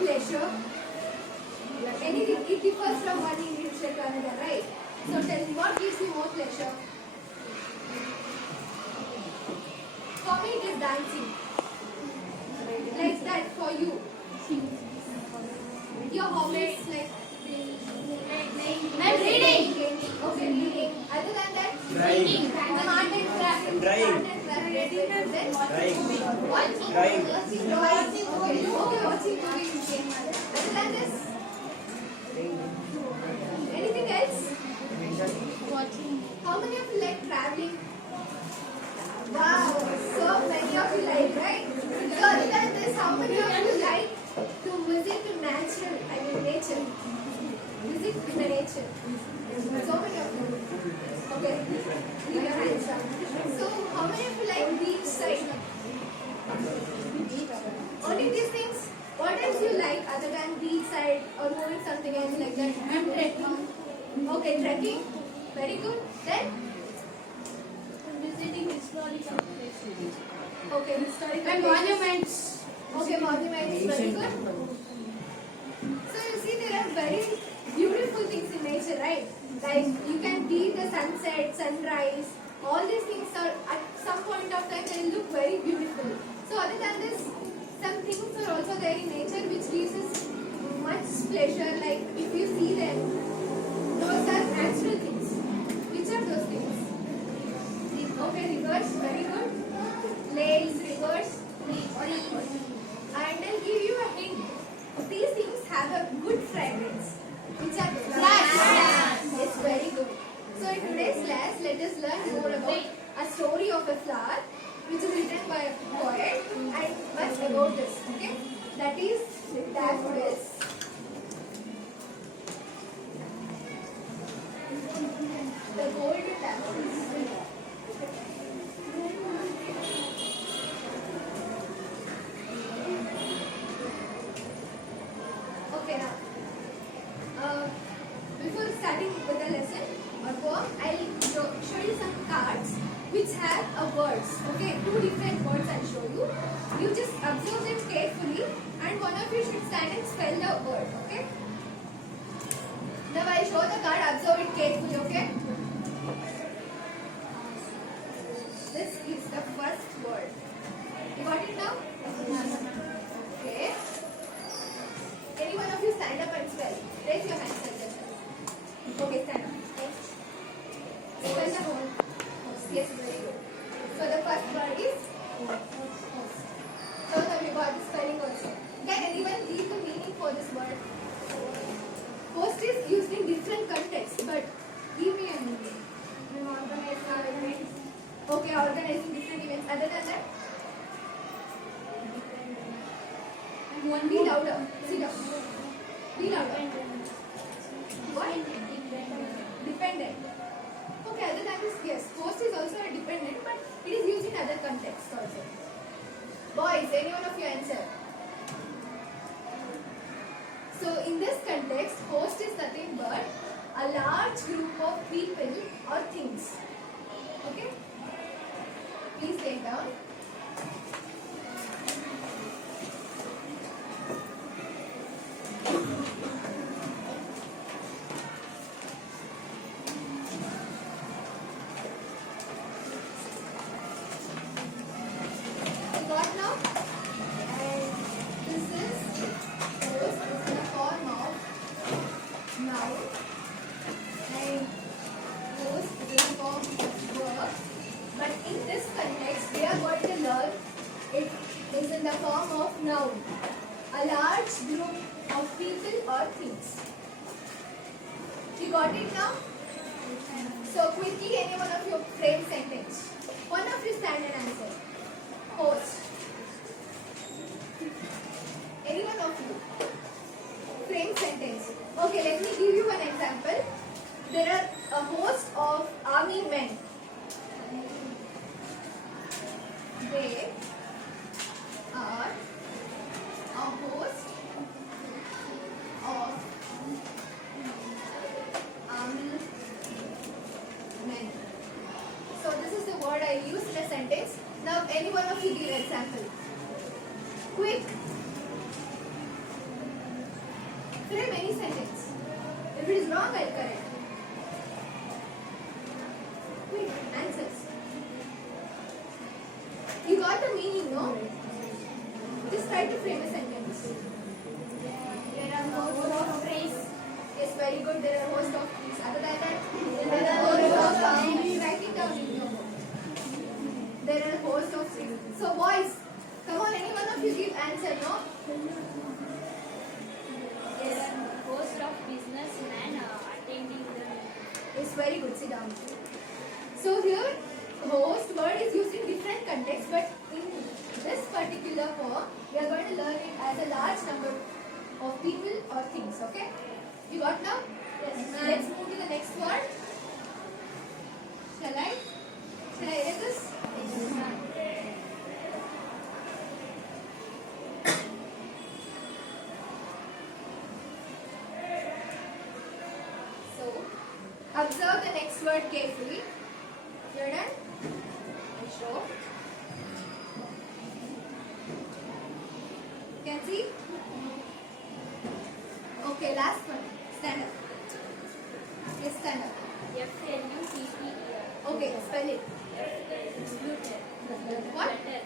pleasure? Anything, it differs from one individual to another, right? So tell me, what gives you more pleasure? For me, it is dancing. Like that for you. Your hobbies, like reading. Okay, reading. Other than that, Drawing. Art and craft. Drawing. Art and craft. Then Drawing. what? Drawing. Drawing. Okay, watching movies. Other than this, anything else? Watching. How many of you like traveling? Wow, so many of you like, right? So other than this, how many of you like to visit to nature? I mean nature. Visit to the nature. So many of you. Okay, leave your hands up. So how many of you like beach side? Only these things. What else you like other than beach side or moving something else like that? I'm trekking. Okay, trekking. Very good. Then. Visiting historical places. Okay, historical And places. monuments. Okay, monuments, very good. So you see there are very beautiful things in nature, right? Like you can see the sunset, sunrise, all these things are at some point of time they look very beautiful. So other than this, some things are also there in nature which gives us much pleasure, like if you see them, those are natural things. Which are those things? Okay, rivers, very good. Lakes, rivers, and I'll give you a hint. These things have a good fragrance. Which are those? Flowers. It's very good. So in today's class, let us learn more about a story of a flower which is written by a poet and much about this. Okay? That is daffodils. The golden daffodils. Okay, now, before starting with the lesson or poem, I'll show you some cards which have a words. Okay, two different words I'll show you. You just observe them carefully, and one of you should stand and spell the word. Okay. Now I'll show the card. Observe it carefully. Okay. This is the first word. You got it now? Okay. Any one of you stand up and spell. Raise your hands like this. Okay, stand up. Spell the word. Yes, very good. So the first word is those of you got the spelling also. Can anyone read the meaning for this word? Host is used in different contexts, but give me a meaning. Organizing events. Okay, organizing different events. Other than that? Be louder. Sit down. Be louder. What? Dependent. Okay, other than this, yes. Host is also a dependent, but it is used in other contexts also. Boys, any one of you answer? So, in this context, host is nothing but a large group of people or things. Okay? Please take down. Got now? And this is host is in the form of noun, and host is in the form of verb. But in this context, we are going to learn it is in the form of noun, a large group of people or things. You got it now? So quickly, any one of you frame sentence. One of you stand and answer. Host. Any one of you? Frame sentence. Okay, let me give you one example. There are a host of army men. They are a host of army men. So this is the word I use in a sentence. Now any one of you give an example. Quick. Frame any sentence. If it is wrong, I'll correct. Quick, answers. You got the meaning, no? Just try to frame a sentence. There are host of trees. Yes, very good. There are host of trees. Other than that, there are host of trees. Write it down in your book. There are host of trees. So, boys, come on, any one of you give answer, no? Yes. Host of businessman attending the. It's very good. Sit down. So here, host word is used in different contexts, but in this particular form, we are going to learn it as a large number of people or things. Okay? You got now? Yes. Let's move to the next word. Shall I? Shall I erase this? Yes, ma'am. So, observe the next word carefully. You're done? Show. Can see? Okay, last one. Stand up. Yes, stand up. F-L-U-T-T-E-R. Okay, spell it. Flutter. What? Flutter.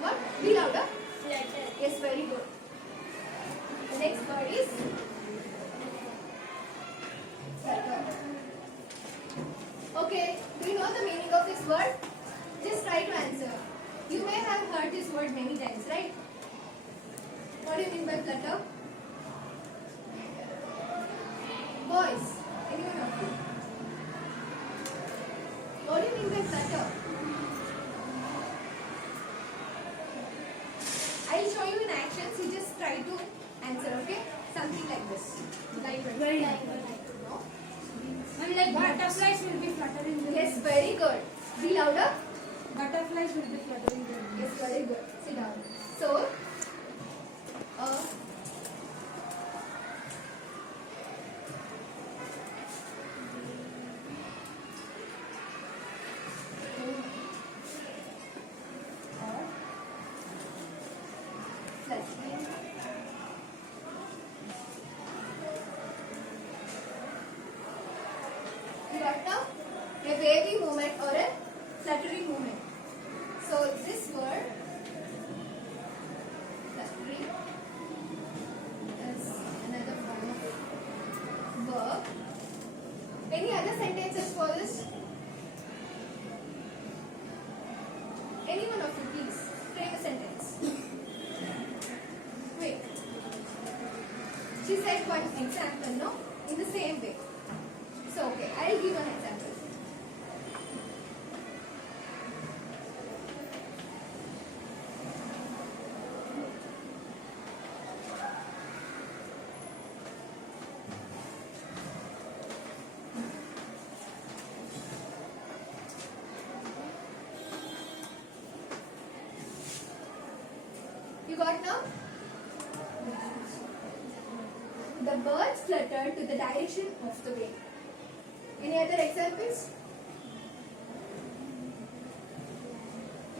What? Be louder. Flutter. Yes, very good. The next word is flutter. Okay, do you know the meaning of this word? Just try to answer. You may have heard this word many times, right? What do you mean by flutter? Boys, anyone of you? What do you mean by flutter? I'll show you in actions. You just try to answer, okay? Something like this. No? And like butterflies will be fluttering. Yes, very good. Be louder. Butterflies will be fluttering. Yes, very good. Sit down. So, you got now? A wavy movement or a fluttering movement. So this word, fluttering, is another form of verb. Any other sentences for this? Any one of you, please. Frame a sentence. Quick. She said one example, no? In the same way. So, okay, I'll give an example. You got now? The birds fluttered to the direction of the wind. Any other examples?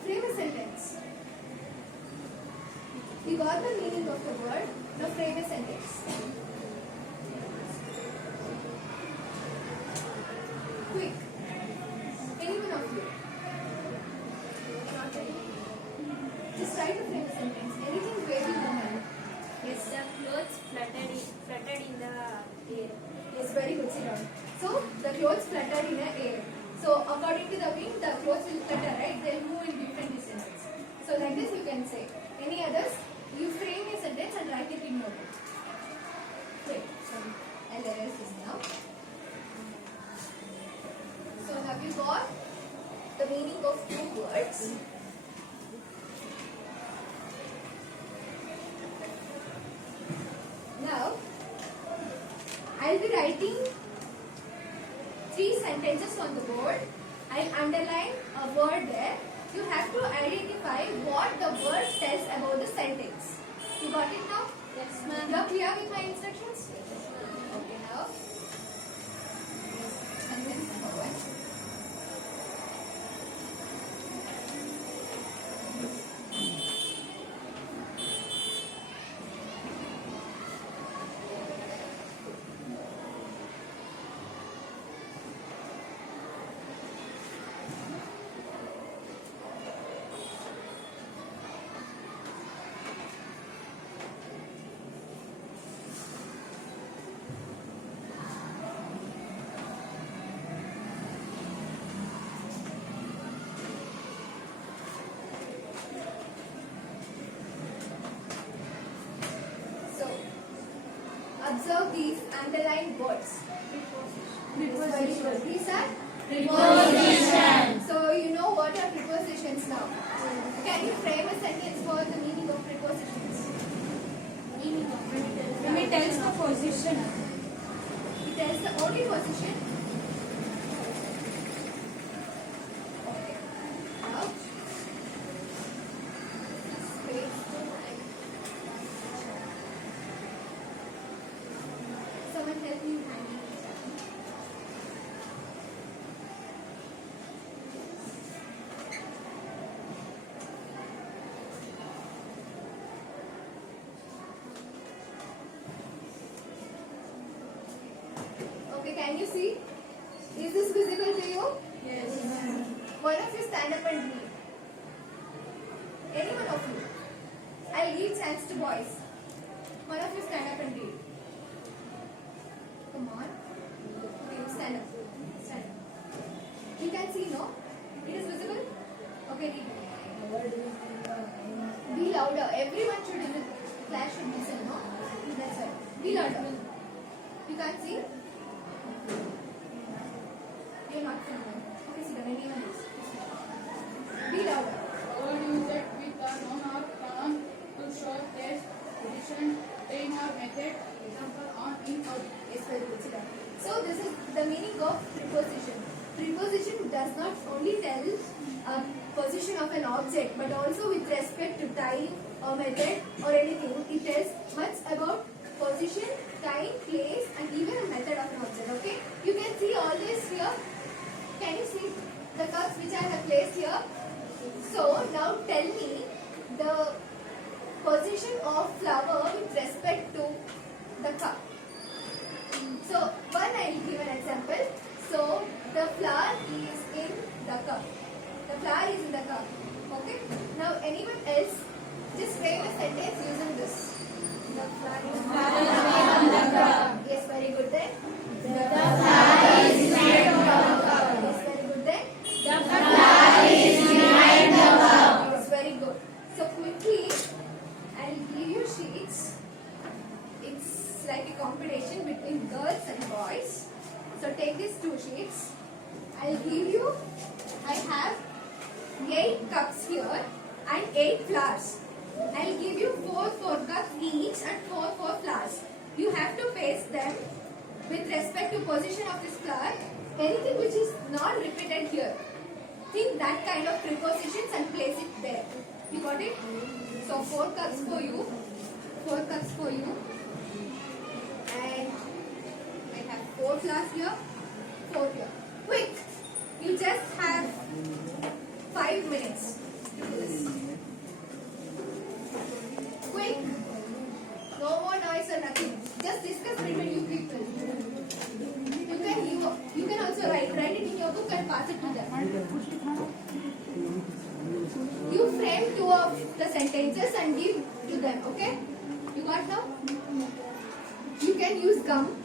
Frame a sentence. You got the meaning of the word. Now frame a sentence. Quick. Anyone of you? Not ready? Just try to frame a sentence. Anything wavy movement. Yes. The clothes fluttered in the air. Yes, very good. Sit down. So the clothes flutter in the air. So according to the wind, the clothes will flutter, right? They'll move in different distances. So like this you can say. Any others? You frame a sentence and write it in your book. Wait, I'll erase this now. So have you got the meaning of two words? Now, I'll be writing 3 sentences on the board. I'll underline a word there. You have to identify what the word tells about the sentence. You got it now? Yes, You ma'am. are clear with my instructions? Okay, now. Sentence number 1. observe these underlined words. Very good. These are Prepositions. so you know what are prepositions now. Can you frame a sentence for the meaning of prepositions? When it tells the position. It tells the only position. Okay. Now, someone help me handle it. Okay, can you see? Is this visible to you? Yes. One of you stand up and read. Any one of you. I'll give chance to boys. One of you stand up and read. Come on. Okay, you stand up. Stand up. You can see, no? It is visible? Okay, read. Be louder. Everyone should in the class should listen, no? That's right. Be louder. You can't see? You're not familiar. Okay, sit down. Anyone else? Be louder. Word used with a noun or pronoun to show place, position, time or method. Example on, in, out. Yes, very good. Sit down. So this is the meaning of preposition. Preposition does not only tell position of an object, but also with respect to time or method or anything. It tells much about position, time, place, and even a method of an object. Okay, you can see all this here. Can you see the cups which I have placed here? So now tell me the position of flower with respect to the cup. So one I will give an example. So the flower is in the cup. The flower is in the cup. Okay. Now anyone else just frame a sentence using this. The flower is in the cup. Yes, very good then. The flower is in the cup. Yes, very good then. The flower is behind the cup. Yes, very good. So quickly, I'll give you sheets. It's like a competition between girls and boys. So take these two sheets. I'll give you, I have 8 cups here and 8 flowers. I'll give you 4 cups each and 4 flowers. You have to paste them with respect to position of this flower. Anything which is not repeated here. Think that kind of prepositions and place it there. You got it? So 4 cups for you. 4 cups for you. And I have 4 flowers here. 4 here. Quick! You just have 5 minutes to do this. Quick! No more noise or nothing. Just discuss between you people. You can also write it in your book and pass it to them. You frame 2 of the sentences and give to them. Okay? You got now? You can use gum.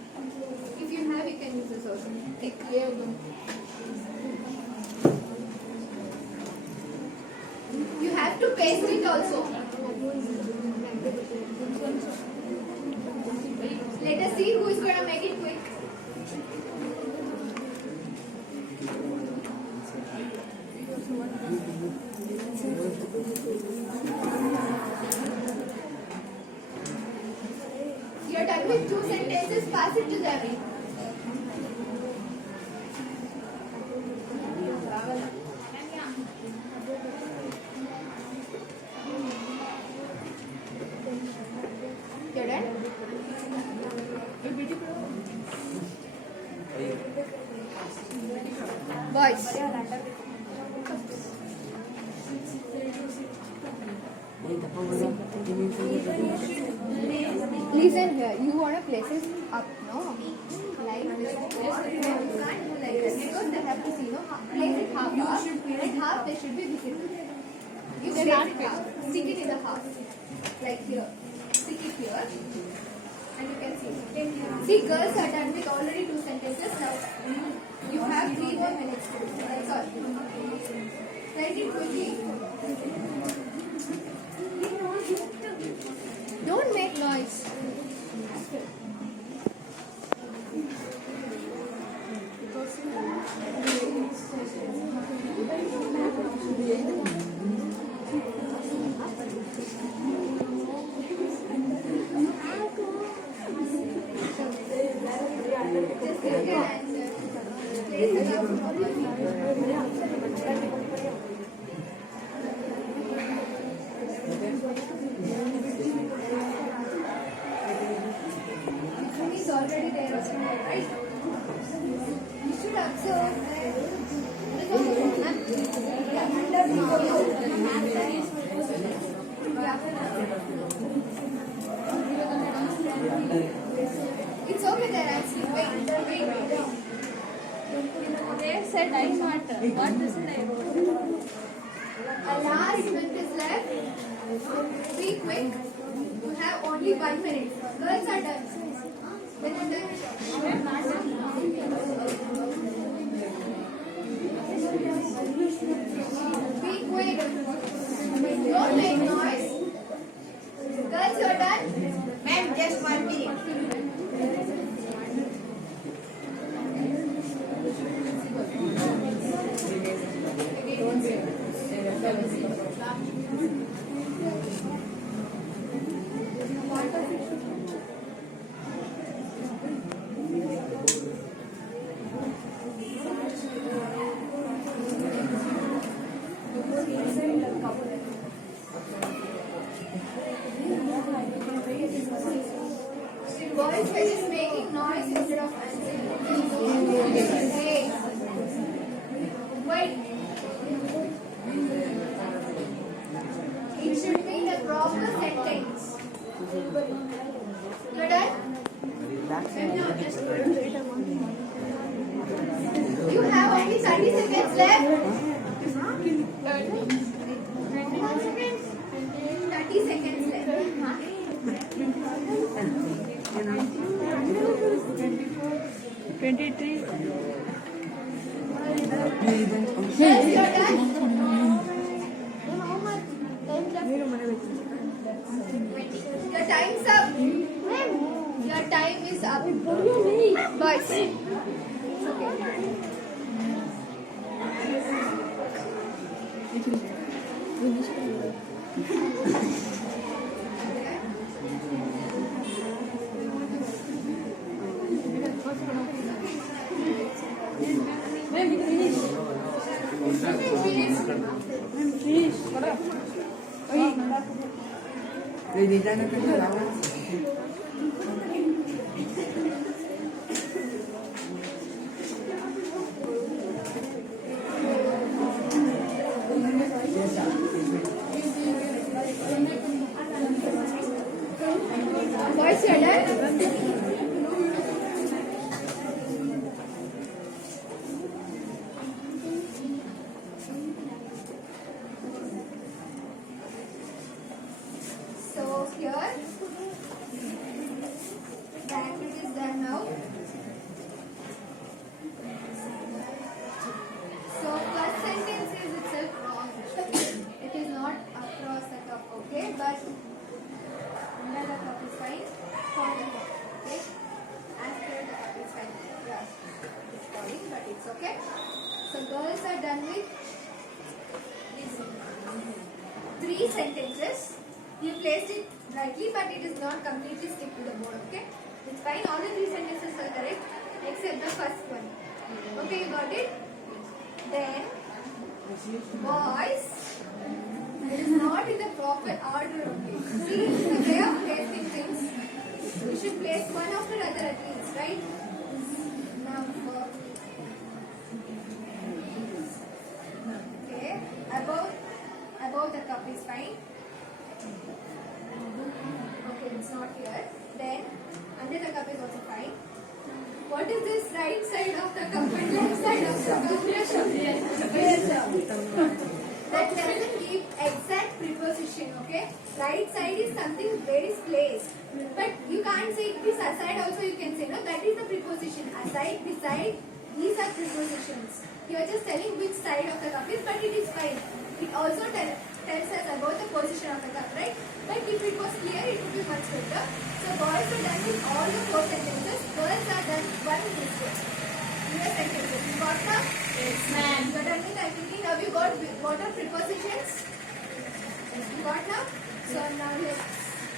If you have, you can use this also. Take clear gum. You have to paste it also. Let us see who is going to make it quick. You are done with 2 sentences, pass it to them. You're done? Boys. Listen here, you want to place it up, no? Like this. You can't do like this because they have to see, no? Place it half. Like half, they should be visible. You place it half. Stick it in the half. Like here. Stick it here. And you can see. See, girls are done with already 2 sentences. Now, you have 3 more minutes to do. That's all. Write it quickly. Don't make noise. right? You should observe that it's okay there actually. Wait. They said I matter. What is it I wrote? A large minute is left. Be quick. You have only 1 minute. Girls are done. When are done? Be quick. Don't make noise. Girls, you're done? Ma'am, just 1 minute. Boys were just making noise instead of answering. Hey. Wait. It should be the proper sentence. You're done? You have only 30 seconds left. 30 seconds left. 23. Yes, you're done. Your time's up. Your time is up. Boys. Boys, you're done. So here, the activity is done now. So first sentence is itself wrong. It is not across the cup, okay? But under the cup is fine. Falling, okay? After the cup is fine. Yeah, it's falling, but it's okay. So girls are done with these 3 sentences. You placed it rightly, but it is not completely stick to the board, okay? It's fine. All the 3 sentences are correct, except the first one. Okay, you got it? Then, boys, it is not in the proper order, okay? See, the way of placing things, you should place one after other at least, right? Now, okay, above the cup is fine. Okay, it's not here. Then, under the cup is also fine. What is this right side of the cup and left side of the cup? That doesn't give exact preposition, okay? Right side is something where is placed. But you can't say it is aside also, you can say, no, that is the preposition. Aside, beside, these are prepositions. You are just telling which side of the cup is, but it is fine. It also tells us about the position of the cup, right? But if it was clear, it would be much better. So boys are done with all the 4 sentences. Girls are done one mistake. Clear sentences. You got now? Yes, ma'am. You are done with the activity. Now you got what are prepositions? You got now? So now let's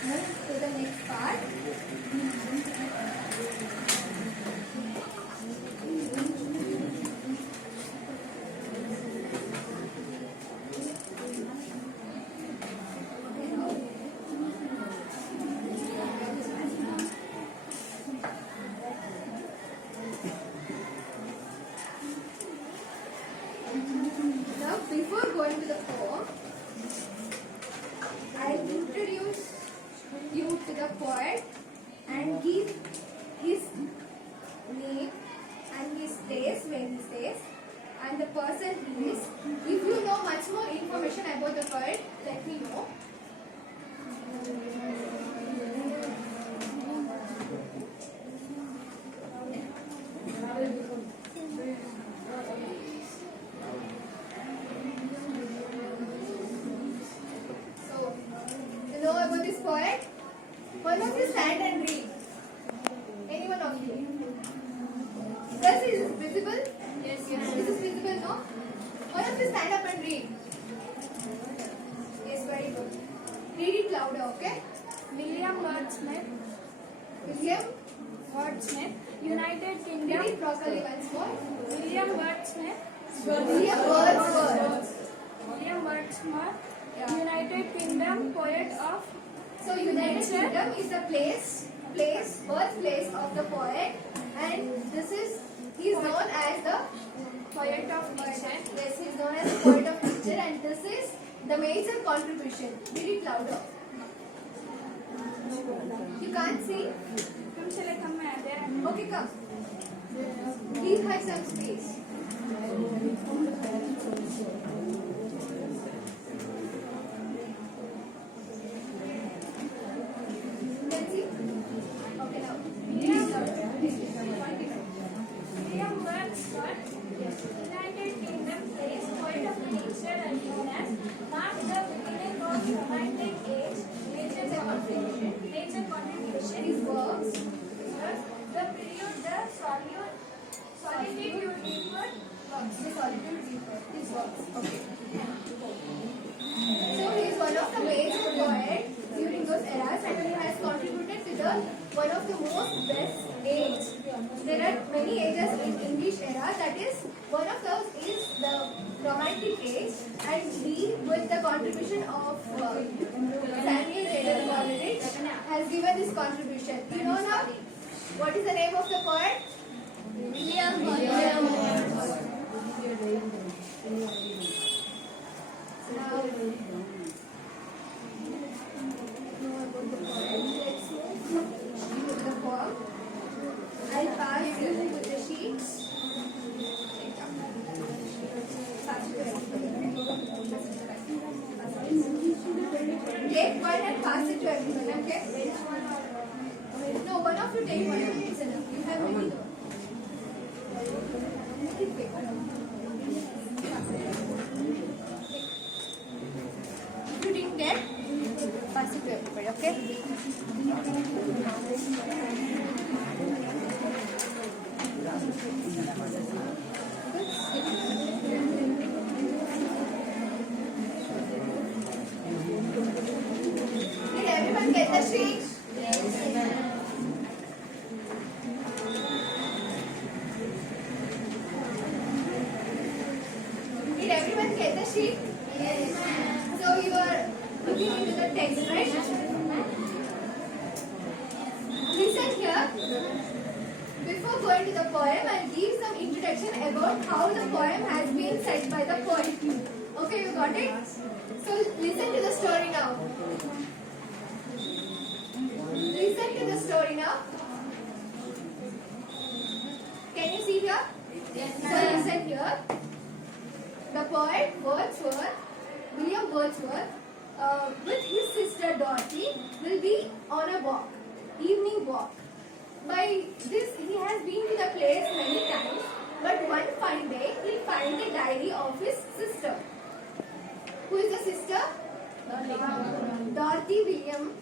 move to the next part. give his name and his place where he stays and the person he is. If you know much more information about the poet, let me know. So, you know about this poet? One of you stand and read. Any one of you. This is visible? Yes, This is visible, no? One of you stand up and read. Yes, very good. Read it louder, okay? William Wordsmith, William, Wordsmith, United read Kingdom. it properly once more. William Wordsmith, William Wordsworth. William Wordsmith, Yeah. United Kingdom poet of So United Kingdom is the birthplace of the poet, and he is known as the poet of nature. Yes, he is known as the poet of nature, and this is the major contribution. Read it louder. You can't see? Come, shall I come there? Okay, come. Give her some space. You can see? Okay, now. Read it louder. Continue. William Wordsworth, United Kingdom plays poet of nature and illness, marked the beginning of romantic age, nature contribution, His works. the period, the solitude deeper, The solitude deeper. His works. Okay. So he is one of the major poets during those eras, and he has contributed to the one of the most best age. There are many ages in English era. That is, one of those is the Romantic age, and he, with the contribution of Samuel Taylor Coleridge, has given this contribution. You know now what is the name of the poet? William Wordsworth. Now, know about the poem. Let's move to the poem. I'll pass you with the sheets. Take one and pass it to everyone, okay? No, one of you take one. It's enough. You have many. If you didn't get, pass it to everybody, okay? Did everyone get the sheet? Did everyone get the sheet? Yes. So you are looking into the text, right? Listen here. Before going to the poem, I'll give some introduction about how the poem has been said by the poet. Okay, you got it? So listen to the story now. Listen to the story now. Can you see here? Yes, So ma'am. listen here. The poet Wordsworth, William Wordsworth, with his sister Dorothy, will be on a walk, evening walk. By this, he has been to the place many times, but one fine day, he'll find the diary of his sister. Who is the sister? Dorothy William,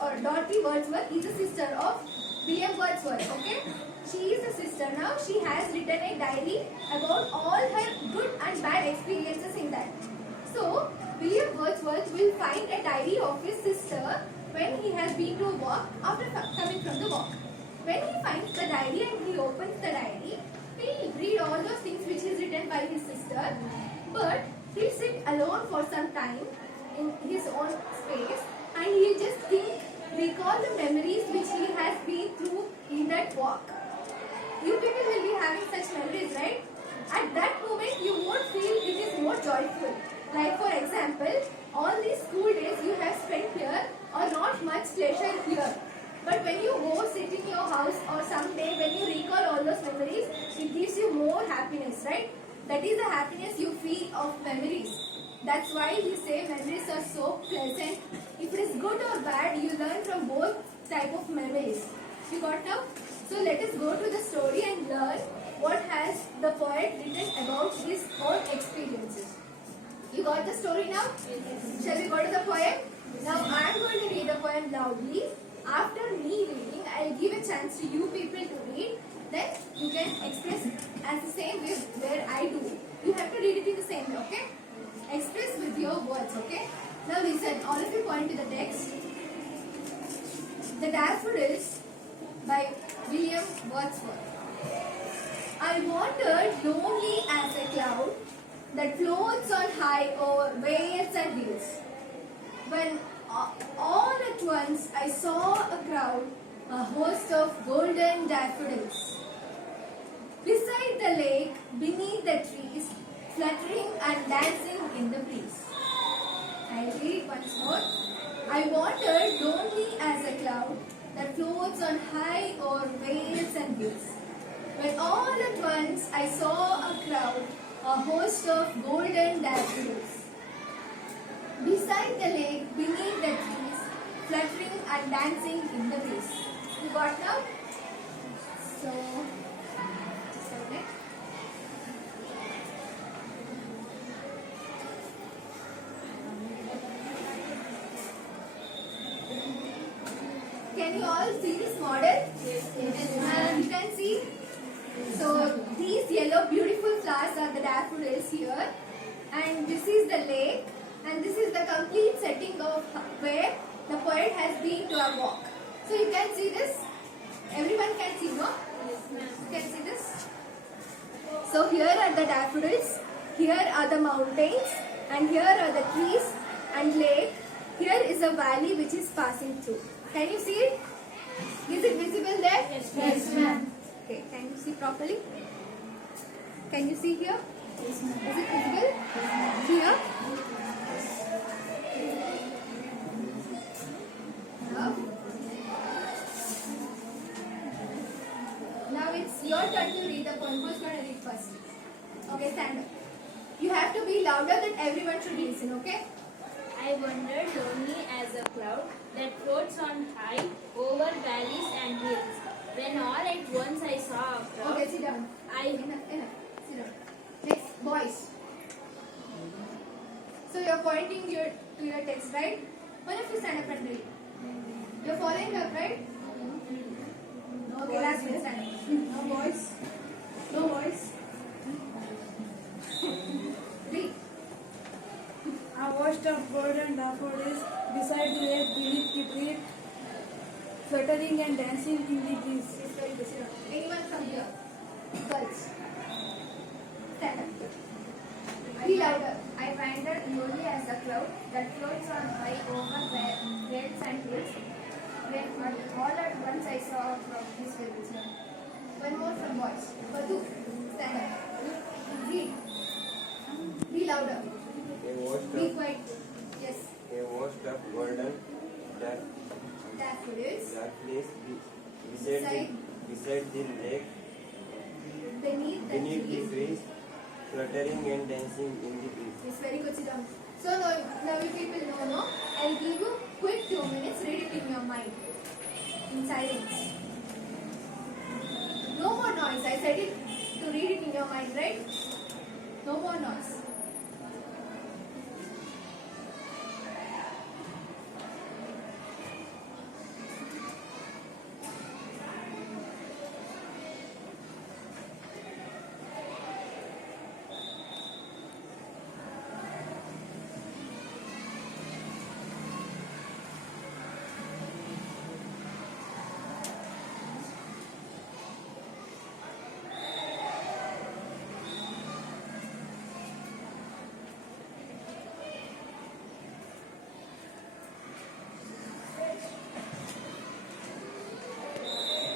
or Dorothy Wordsworth is the sister of William Wordsworth, okay? She is the sister now. She has written a diary about all her good and bad experiences in that. So, William Wordsworth will find a diary of his sister when he has been to a walk after coming from the walk. When he finds the diary and he opens the diary, he'll read all those things which is written by his sister, but he'll sit alone for some time in his own space and he'll just recall the memories which he has been through in that walk. You people will be having such memories, right? At that moment, you won't feel it is more joyful. Like for example, all these school days you have spent here are not much pleasure here. But when you go sit in your house or someday when you recall all those memories, it gives you more happiness, right? That is the happiness you feel of memories. That's why he say memories are so pleasant. If it is good or bad, you learn from both type of memories. You got now? So let us go to the story and learn what has the poet written about his own experiences. You got the story now? Yes. Shall we go to the poem? Now I am going to read the poem loudly. After me reading, I will give a chance to you people to read. Then you can express as the same way where I do. You have to read it in the same way, okay? Express with your words, okay? Now listen, all of you point to the text. The Daffodils by William Wordsworth. I wandered lonely as a cloud that floats on high over vales and hills. When all at once I saw a crowd, a host of golden daffodils. Beside the lake, beneath the trees, fluttering and dancing in the breeze. I'll read it once more. I wandered lonely as a cloud that floats on high over vales and hills. When all at once I saw a crowd, a host of golden daffodils. Beside the lake, beneath the trees, fluttering and dancing in the breeze. You got now? So next. Can you all see this model? Yes. And you can see. So these yellow beautiful flowers are the daffodils here, and this is the lake, and this is the complete setting of where the poet has been to a walk. So you can see this. Everyone can see, no? Yes, ma'am. You can see this. So here are the daffodils, here are the mountains, and here are the trees and lake. Here is a valley which is passing through. Can you see it? Is it visible there? Yes, ma'am. Okay, can you see properly? Can you see here? Yes, ma'am. Is it visible? Here? Now it's your turn to read the poem. Who's going to read first? Okay, stand up. You have to be louder that everyone should listen, okay? I wandered lonely as a cloud that floats on high over valleys and hills. When all at once I saw a crowd, Okay, sit down. Enough. Sit down. Next, boys. So you're pointing to your text, right? One of you stand up and read. You're following up, right? Okay, last one, stand up. No voice. No voice. Read. I watched the golden daffodils beside the lake beneath the tree, fluttering and dancing in the breeze. It's very good. Sit down. Anyone from here? Girls. Stand up. Be louder. I wandered lonely as a cloud that floats on high over vales and hills. When all at once I saw a crowd. This will be sir. One more from boys. Patu, stand up. Read. Be louder. A washed Be up, quiet. Yes. a washed up golden Daffodils. place beside the lake, Beneath the beneath the trees. trees, fluttering and dancing in the breeze. It's very good. Sit down. So now you people know, no? I'll give you quick 2 minutes. Read it in your mind. In silence. No more noise. I said it to read it in your mind, right? No more noise.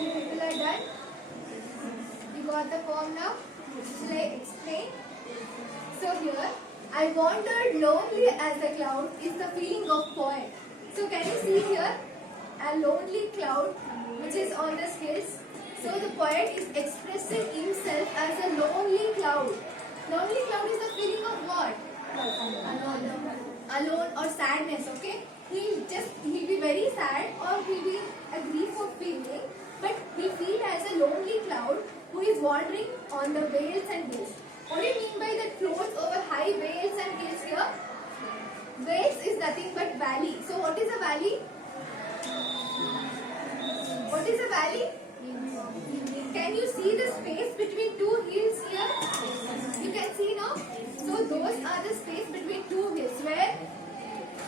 You people are done? You got the poem now? Shall I explain? So here, I wandered lonely as a cloud is the feeling of poet. So can you see here? a lonely cloud which is on the hills. So the poet is expressing himself as a lonely cloud. Lonely cloud is the feeling of what? Alone or sadness, okay? He'll be very sad or he'll be a grief of feeling, but he'll feel as a lonely cloud who is wandering on the vales and hills. What do you mean by that floats over high vales and hills here? Vales is nothing but valley. So what is a valley? What is a valley? Can you see the space between two hills here? You can see now? So those are the space between two hills where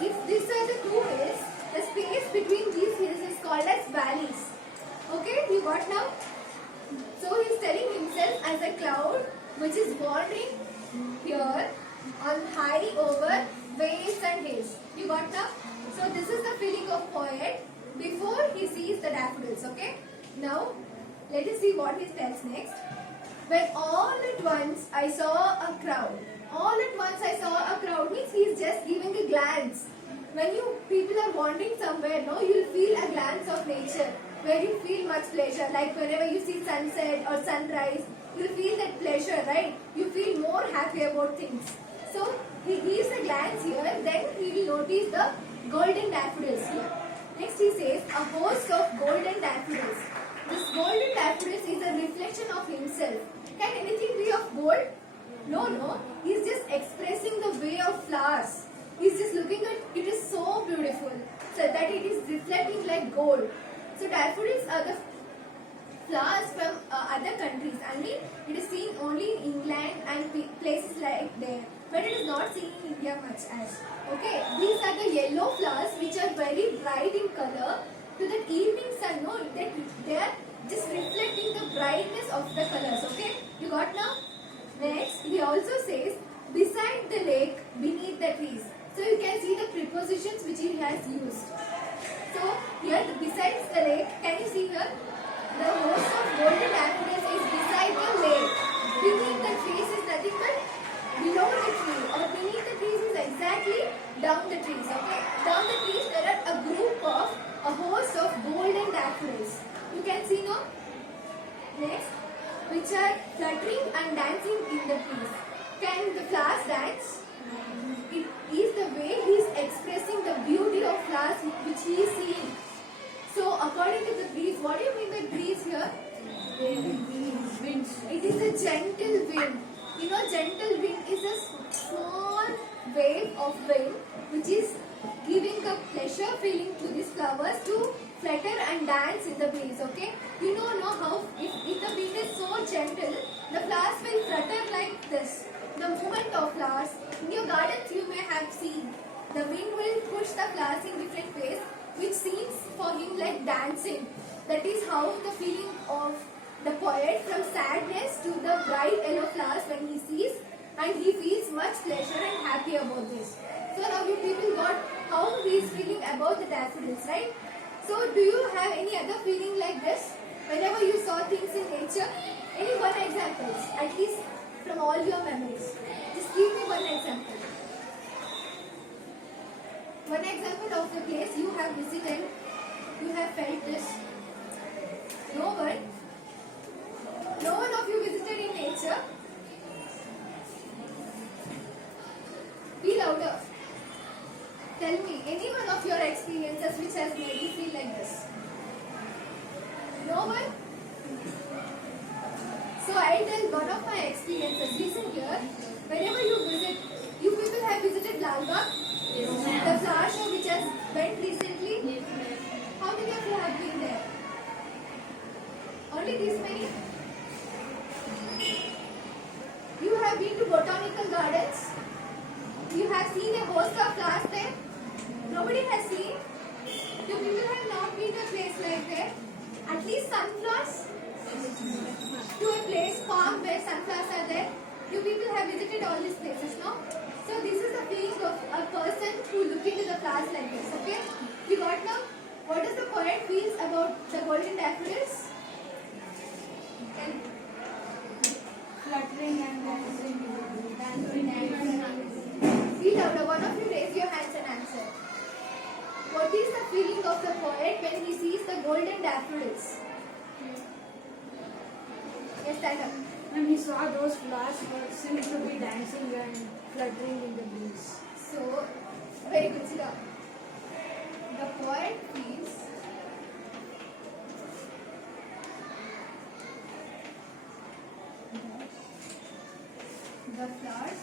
if these are the two hills, the space between these hills is called as valleys. Okay, you got now? So he is telling himself as a cloud which is wandering here on high over vales and hills. You got now? So this is the feeling of poet before he sees the daffodils. Okay? Now let us see what he tells next. When all at once I saw a crowd. All at once I saw a crowd means he is just giving a glance. When you people are wandering somewhere, no, you will feel a glance of nature where you feel much pleasure. Like whenever you see sunset or sunrise, you will feel that pleasure, right? You feel more happy about things. So he gives a glance here, then he will notice the golden daffodils here. Next he says, a host of golden daffodils. This golden daffodils is a reflection of himself. Can anything be of gold? No. He's just expressing the way of flowers. He's just looking at it is so beautiful, so that it is reflecting like gold. So daffodils are the flowers from other countries. I mean, it is seen only in England and places like there, but it is not seen in India much as. Okay, these are the yellow flowers which are very bright in color. To the evening sun, no, that they are just reflecting the brightness of the colors. Okay, you got now? Next, he also says, beside the lake, beneath the trees. So you can see the prepositions which he has used. So here, besides the lake, can you see here? The host of golden daffodils is beside the lake. Beneath the trees is nothing but below the tree, or beneath the trees is exactly down the trees. Okay, down the trees there are a group of a host of golden daffodils. You can see now. Next, which are fluttering and dancing in the trees. Can the flowers dance? It is the way he is expressing the beauty of flowers which he is seeing. So according to the breeze, what do you mean by breeze here? Wind. It is a gentle wind. You know, gentle wind is a small wave of wind which is giving a pleasure feeling to these flowers to flutter and dance in the breeze. Okay, you know how if the wind is so gentle, the flowers will flutter like this. The movement of flowers in your gardens you may have seen. The wind will push the flowers in different ways, which seems for him like dancing. That is how the feeling of the poet from sadness to the bright yellow flowers when he sees, and he feels much pleasure and happy about this. So now you people got how he is feeling about the daffodils, right? So do you have any other feeling like this? Whenever you saw things in nature, any one examples, at least from all your memories. Just give me one example. One example of the place you have visited, you have felt this. No one? No one of you visited in nature? Be louder. Tell me, any one of your experiences which has made you feel like this? No one? So I'll tell one of my experiences. Listen here. Whenever you visit, you people have visited Lal Bagh? Yes, The flower show which has went recently? Yes, ma'am. How many of you have been there? Only this many? You have been to botanical gardens? You have seen a host of flowers there? Nobody has seen? You people have not been to a place like that? At least sunflowers? To a place, farm where sunflowers are there? You people have visited all these places, no? So this is the feeling of a person who look into the flowers like this, okay? You got now? What does the poet feels about the golden daffodils? Fluttering and dancing. Feel louder. One of you raise your hands and answer. What is the feeling of the poet when he sees the golden daffodils? Yes, stand up. When he saw those flowers seemed to be dancing and fluttering in the breeze. So, very good. Sit down. The poet feels the flowers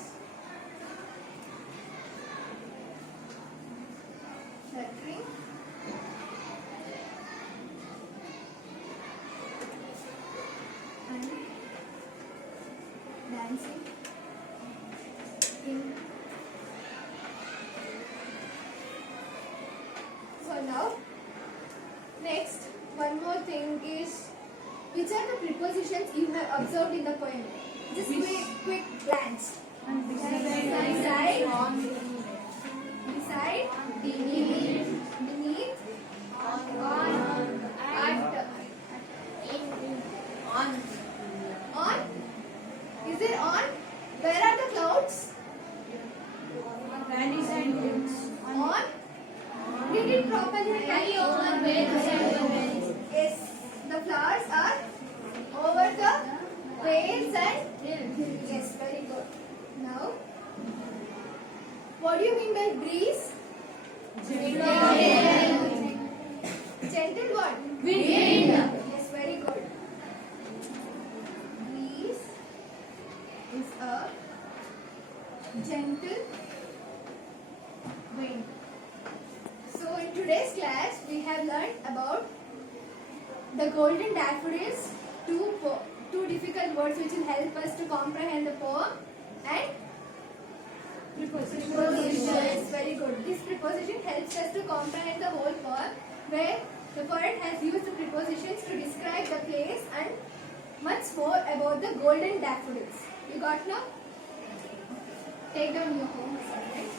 fluttering and dancing in. So now, next, one more thing is, which are the prepositions you have observed in the poem? Just quick glance. Beside, beside, beneath, on, at, on. Is it on? Where are the clouds? Valleys and hills. On. Did it properly? Yes. The flowers are over the vales and hills. Yes, very good. Now, what do you mean by breeze? Gentle what? Wind. Yes, very good. Breeze is a gentle wind. So in today's class, we have learned about the golden daffodils, two difficult words which will help us to comprehend the poem, and prepositions. Very good. This preposition helps us to comprehend the whole poem, where the poet has used the prepositions to describe the place and much more about the golden daffodils. You got now? Take down your home assignment.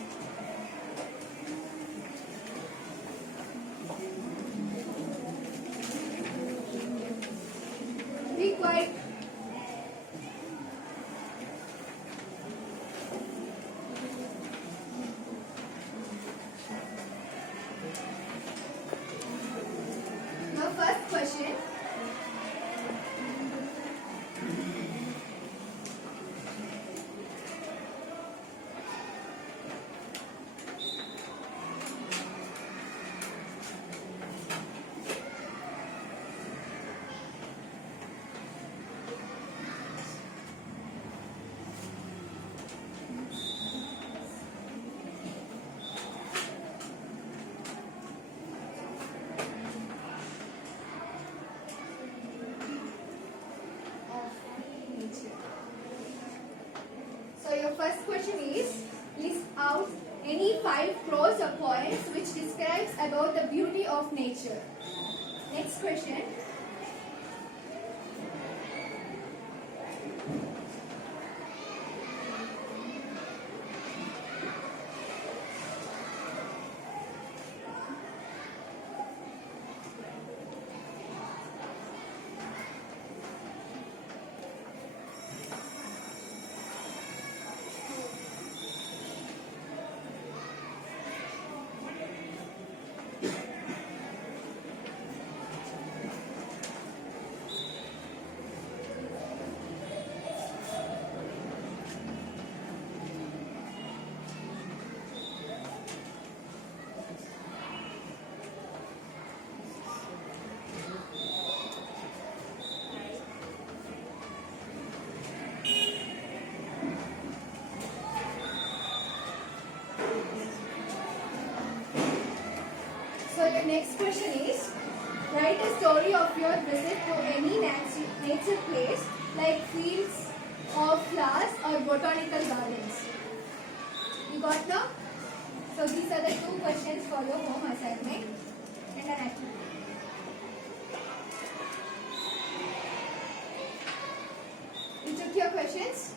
Be quiet. Now, first question. So your first question is, list out any 5 prose or poems which describes about the beauty of nature. Next question. So your next question is, write a story of your visit to any nature place like fields of flowers or botanical gardens. You got now? So these are the 2 questions for your home assignment and an activity. You took your questions?